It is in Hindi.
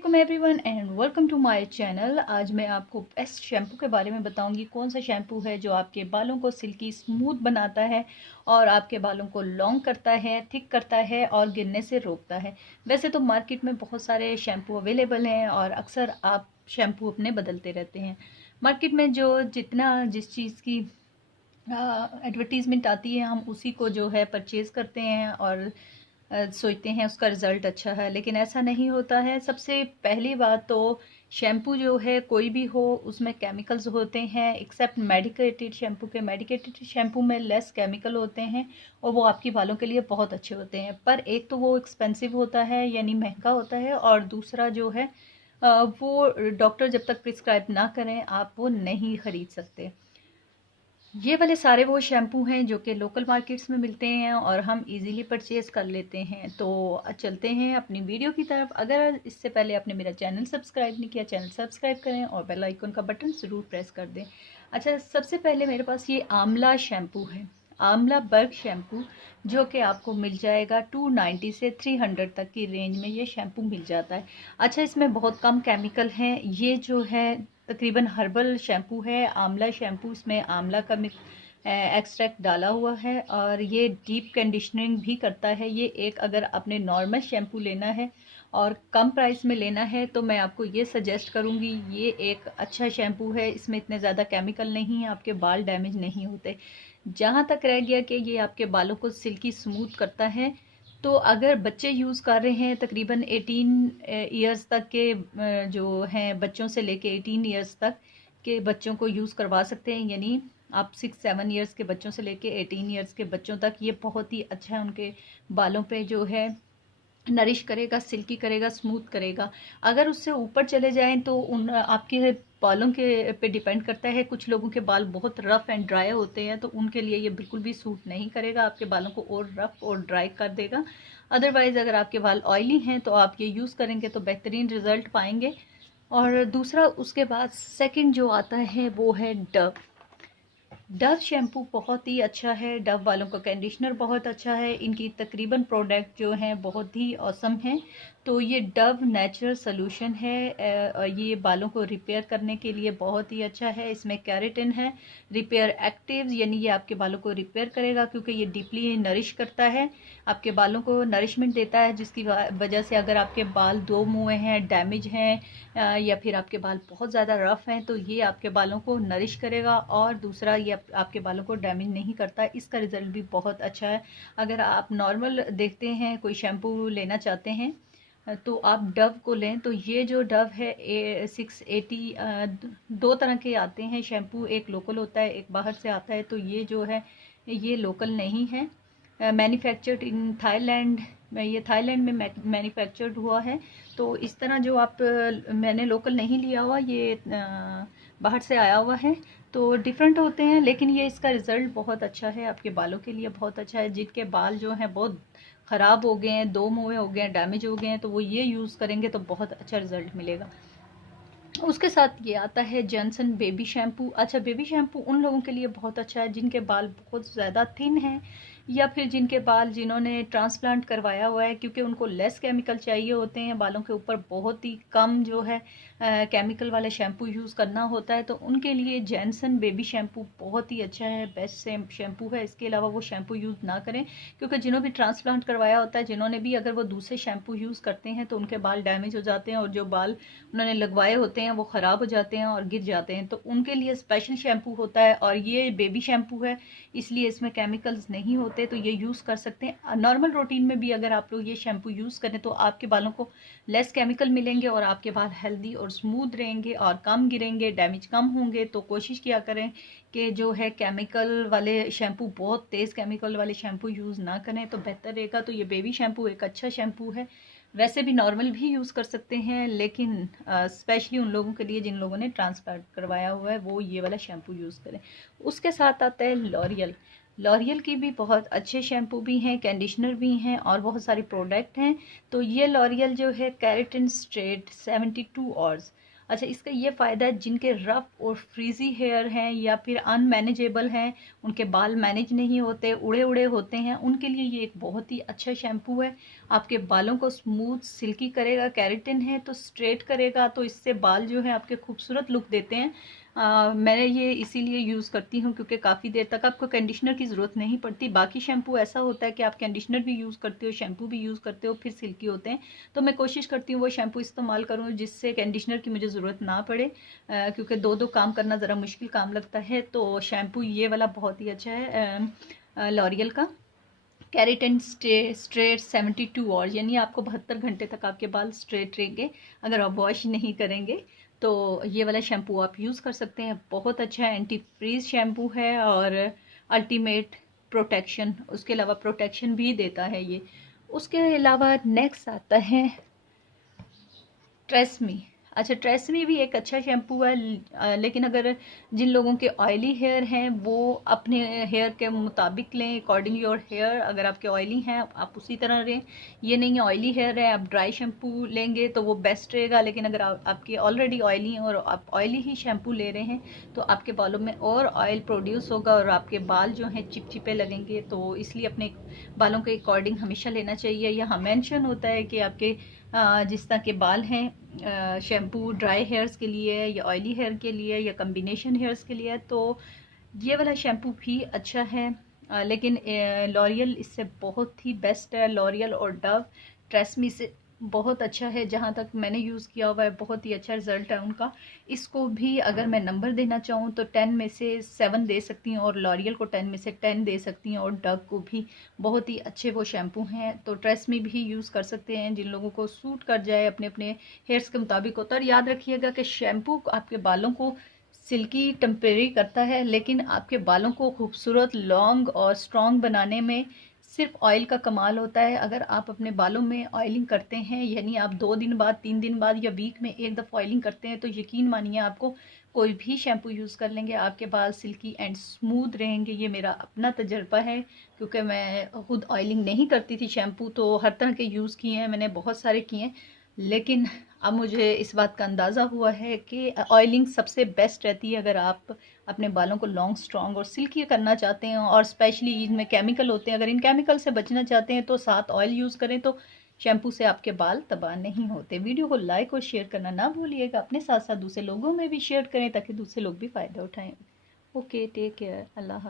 अस्सलाम everyone and welcome to my channel. आज मैं आपको बेस्ट शैम्पू के बारे में बताऊंगी। कौन सा शैम्पू है जो आपके बालों को सिल्की स्मूथ बनाता है और आपके बालों को लॉन्ग करता है, थिक करता है और गिरने से रोकता है। वैसे तो मार्केट में बहुत सारे शैम्पू अवेलेबल हैं और अक्सर आप शैम्पू अपने बदलते रहते हैं। मार्केट में जो जिस चीज़ की एडवर्टीज़मेंट आती है हम उसी को जो है परचेज़ करते हैं और सोचते हैं उसका रिज़ल्ट अच्छा है, लेकिन ऐसा नहीं होता है। सबसे पहली बात तो शैम्पू जो है कोई भी हो उसमें केमिकल्स होते हैं, एक्सेप्ट मेडिकेटेड शैम्पू में लेस केमिकल होते हैं और वो आपके बालों के लिए बहुत अच्छे होते हैं। पर एक तो वो एक्सपेंसिव होता है यानी महंगा होता है, और दूसरा जो है वो डॉक्टर जब तक प्रिस्क्राइब ना करें आप वो नहीं ख़रीद सकते। ये वाले सारे वो शैम्पू हैं जो कि लोकल मार्केट्स में मिलते हैं और हम इजीली परचेज़ कर लेते हैं। तो चलते हैं अपनी वीडियो की तरफ। अगर इससे पहले आपने मेरा चैनल सब्सक्राइब नहीं किया, चैनल सब्सक्राइब करें और बेल आइकन का बटन ज़रूर प्रेस कर दें। अच्छा, सबसे पहले मेरे पास ये आंवला शैम्पू है, आंवला बर्ग शैम्पू, जो कि आपको मिल जाएगा 290 से 300 तक की रेंज में ये शैम्पू मिल जाता है। अच्छा, इसमें बहुत कम केमिकल हैं। ये जो है तकरीबन हर्बल शैम्पू है, आंवला शैम्पू। इसमें आंवला का एक्सट्रैक्ट डाला हुआ है और ये डीप कंडीशनिंग भी करता है। ये एक अगर आपने नॉर्मल शैम्पू लेना है और कम प्राइस में लेना है तो मैं आपको ये सजेस्ट करूँगी। ये एक अच्छा शैम्पू है, इसमें इतने ज़्यादा केमिकल नहीं है, आपके बाल डैमेज नहीं होते। जहाँ तक रह गया कि ये आपके बालों को सिल्की स्मूथ करता है, तो अगर बच्चे यूज़ कर रहे हैं तकरीबन 18 ईयर्स तक के, जो हैं बच्चों से लेके 18 ईयर्स तक के बच्चों को यूज़ करवा सकते हैं। यानी आप 6-7 ईयर्स के बच्चों से लेके 18 ईयर्स के बच्चों तक ये बहुत ही अच्छा है, उनके बालों पे जो है नरिश करेगा, सिल्की करेगा, स्मूथ करेगा। अगर उससे ऊपर चले जाएं तो उन आपके बालों के पे डिपेंड करता है। कुछ लोगों के बाल बहुत रफ़ एंड ड्राई होते हैं तो उनके लिए ये बिल्कुल भी सूट नहीं करेगा, आपके बालों को और रफ़ और ड्राई कर देगा। अदरवाइज़ अगर आपके बाल ऑयली हैं तो आप ये यूज़ करेंगे तो बेहतरीन रिज़ल्ट पाएंगे। और दूसरा उसके बाद सेकंड जो आता है वो है डव। डव शैम्पू बहुत ही अच्छा है, डव वालों का कंडीशनर बहुत अच्छा है। इनकी तकरीबन प्रोडक्ट जो हैं बहुत ही औसम हैं। तो ये डव नेचुरल सॉल्यूशन है, ये बालों को रिपेयर करने के लिए बहुत ही अच्छा है। इसमें कैरेटिन है, रिपेयर एक्टिव, यानी ये आपके बालों को रिपेयर करेगा क्योंकि ये डीपली नरिश करता है, आपके बालों को नरिशमेंट देता है, जिसकी वजह से अगर आपके बाल दो मुँहे हैं, डैमेज हैं, या फिर आपके बाल बहुत ज़्यादा रफ़ हैं तो ये आपके बालों को नरिश करेगा। और दूसरा ये आपके बालों को डैमेज नहीं करता, इसका रिज़ल्ट भी बहुत अच्छा है। अगर आप नॉर्मल देखते हैं कोई शैम्पू लेना चाहते हैं तो आप डव को लें। तो ये जो डव है 680, दो तरह के आते हैं शैम्पू, एक लोकल होता है, एक बाहर से आता है। तो ये जो है ये लोकल नहीं है, मैन्युफैक्चर्ड इन थाईलैंड, ये थाईलैंड में मैन्युफैक्चर्ड हुआ है। तो इस तरह जो आप मैंने लोकल नहीं लिया हुआ, ये बाहर से आया हुआ है, तो डिफरेंट होते हैं। लेकिन ये इसका रिज़ल्ट बहुत अच्छा है, आपके बालों के लिए बहुत अच्छा है। जिनके बाल जो हैं बहुत ख़राब हो गए हैं, दो मुँहे हो गए हैं, डैमेज हो गए हैं, तो वो ये यूज़ करेंगे तो बहुत अच्छा रिज़ल्ट मिलेगा। उसके साथ ये आता है जॉनसन बेबी शैम्पू। अच्छा, बेबी शैम्पू उन लोगों के लिए बहुत अच्छा है जिनके बाल बहुत ज़्यादा थिन हैं या फिर जिन्होंने ट्रांसप्लांट करवाया हुआ है, क्योंकि उनको लेस केमिकल चाहिए होते हैं बालों के ऊपर, बहुत ही कम जो है केमिकल वाले शैम्पू यूज़ करना होता है। तो उनके लिए जॉनसन बेबी शैम्पू बहुत ही अच्छा है, बेस्ट शैम्पू है। इसके अलावा वो शैम्पू यूज़ ना करें, क्योंकि जिन्होंने भी ट्रांसप्लांट करवाया होता है, जिन्होंने भी अगर वो दूसरे शैम्पू यूज़ करते हैं तो उनके बाल डैमेज हो जाते हैं और जो बाल उन्होंने लगवाए होते हैं वो ख़राब हो जाते हैं और गिर जाते हैं। तो उनके लिए स्पेशल शैम्पू होता है और ये बेबी शैम्पू है, इसलिए इसमें केमिकल्स नहीं होते, तो ये यूज़ कर सकते हैं। नॉर्मल रूटीन में भी अगर आप लोग ये शैम्पू यूज़ करें तो आपके बालों को लेस केमिकल मिलेंगे और आपके बाल हेल्दी और स्मूथ रहेंगे और कम गिरेंगे, डैमेज कम होंगे। तो कोशिश किया करें कि जो है केमिकल वाले शैम्पू, बहुत तेज़ केमिकल वाले शैम्पू यूज़ ना करें तो बेहतर रहेगा। तो ये बेबी शैम्पू एक अच्छा शैम्पू है। वैसे भी नॉर्मल भी यूज़ कर सकते हैं, लेकिन स्पेशली उन लोगों के लिए जिन लोगों ने ट्रांसप्लांट करवाया हुआ है वो ये वाला शैम्पू यूज़ करें। उसके साथ आता है लॉरियल। लॉरियल की भी बहुत अच्छे शैम्पू भी हैं, कंडीशनर भी हैं और बहुत सारी प्रोडक्ट हैं। तो ये लॉरियल जो है केराटिन स्ट्रेट 72 आवर्स। अच्छा, इसका ये फ़ायदा है जिनके रफ़ और फ्रीज़ी हेयर हैं या फिर अनमैनेजेबल हैं, उनके बाल मैनेज नहीं होते, उड़े उड़े होते हैं, उनके लिए ये एक बहुत ही अच्छा शैम्पू है। आपके बालों को स्मूथ सिल्की करेगा, केराटिन है तो स्ट्रेट करेगा, तो इससे बाल जो है आपके खूबसूरत लुक देते हैं। मैं ये इसीलिए यूज़ करती हूँ क्योंकि काफ़ी देर तक आपको कंडीशनर की ज़रूरत नहीं पड़ती। बाकी शैम्पू ऐसा होता है कि आप कंडीशनर भी यूज़ करते हो, शैम्पू भी यूज़ करते हो, फिर सिल्की होते हैं। तो मैं कोशिश करती हूँ वो शैम्पू इस्तेमाल करूँ जिससे कंडीशनर की मुझे ज़रूरत ना पड़े, क्योंकि दो दो काम करना ज़रा मुश्किल काम लगता है। तो शैम्पू ये वाला बहुत ही अच्छा है, लॉरियल का केराटिन स्ट्रेट 72 आवर्स, यानी आपको 72 घंटे तक आपके बाल स्ट्रेट रहेंगे अगर आप वॉश नहीं करेंगे। तो ये वाला शैम्पू आप यूज़ कर सकते हैं, बहुत अच्छा है, एंटी फ्रीज शैम्पू है और अल्टीमेट प्रोटेक्शन, उसके अलावा प्रोटेक्शन भी देता है ये। उसके अलावा नेक्स्ट आता है ट्रेसमी। अच्छा, ट्रेसमी भी एक अच्छा शैम्पू है, लेकिन अगर जिन लोगों के ऑयली हेयर हैं वो अपने हेयर के मुताबिक लें, अकॉर्डिंग योर हेयर। अगर आपके ऑयली हैं आप उसी तरह रहें, ये नहीं है ऑयली हेयर है आप ड्राई शैम्पू लेंगे तो वो बेस्ट रहेगा। लेकिन अगर आपके ऑलरेडी ऑयली हैं और आप ऑयली ही शैम्पू ले रहे हैं तो आपके बालों में और ऑयल प्रोड्यूस होगा और आपके बाल जो हैं चिपचिपे लगेंगे। तो इसलिए अपने बालों के अकॉर्डिंग हमेशा लेना चाहिए। यहाँ मेंशन होता है कि आपके जिस तरह के बाल हैं, शैम्पू ड्राई हेयर्स के लिए या ऑयली हेयर के लिए या कम्बिनेशन हेयर्स के लिए, तो ये वाला शैम्पू भी अच्छा है। लेकिन लॉरियल इससे बहुत ही बेस्ट है। लॉरियल और डव ट्रेसमी से बहुत अच्छा है, जहाँ तक मैंने यूज़ किया हुआ है बहुत ही अच्छा रिजल्ट है उनका। इसको भी अगर मैं नंबर देना चाहूँ तो 10 में से 7 दे सकती हूँ और लॉरियल को 10 में से 10 दे सकती हूँ और डव को भी। बहुत ही अच्छे वो शैम्पू हैं, तो ट्रेसमी भी यूज़ कर सकते हैं जिन लोगों को सूट कर जाए, अपने अपने हेयर्स के मुताबिक होता है। और याद रखिएगा कि शैम्पू आपके बालों को सिल्की टेम्परेरी करता है, लेकिन आपके बालों को खूबसूरत लॉन्ग और स्ट्रॉन्ग बनाने में सिर्फ ऑयल का कमाल होता है। अगर आप अपने बालों में ऑयलिंग करते हैं, यानी आप 2 दिन बाद 3 दिन बाद या वीक में एक दफ़ा ऑयलिंग करते हैं, तो यकीन मानिए आपको कोई भी शैम्पू यूज़ कर लेंगे आपके बाल सिल्की एंड स्मूथ रहेंगे। ये मेरा अपना तजर्बा है, क्योंकि मैं खुद ऑयलिंग नहीं करती थी। शैम्पू तो हर तरह के यूज़ किए हैं मैंने, बहुत सारे किए हैं, लेकिन अब मुझे इस बात का अंदाज़ा हुआ है कि ऑयलिंग सबसे बेस्ट रहती है अगर आप अपने बालों को लॉन्ग स्ट्रॉन्ग और सिल्की करना चाहते हैं। और स्पेशली इनमें केमिकल होते हैं, अगर इन केमिकल से बचना चाहते हैं तो साथ ऑयल यूज़ करें, तो शैम्पू से आपके बाल तबाह नहीं होते। वीडियो को लाइक और शेयर करना ना भूलिएगा, अपने साथ साथ दूसरे लोगों में भी शेयर करें ताकि दूसरे लोग भी फ़ायदा उठाएं। ओके, टेक केयर, अल्लाह हाफ़िज़।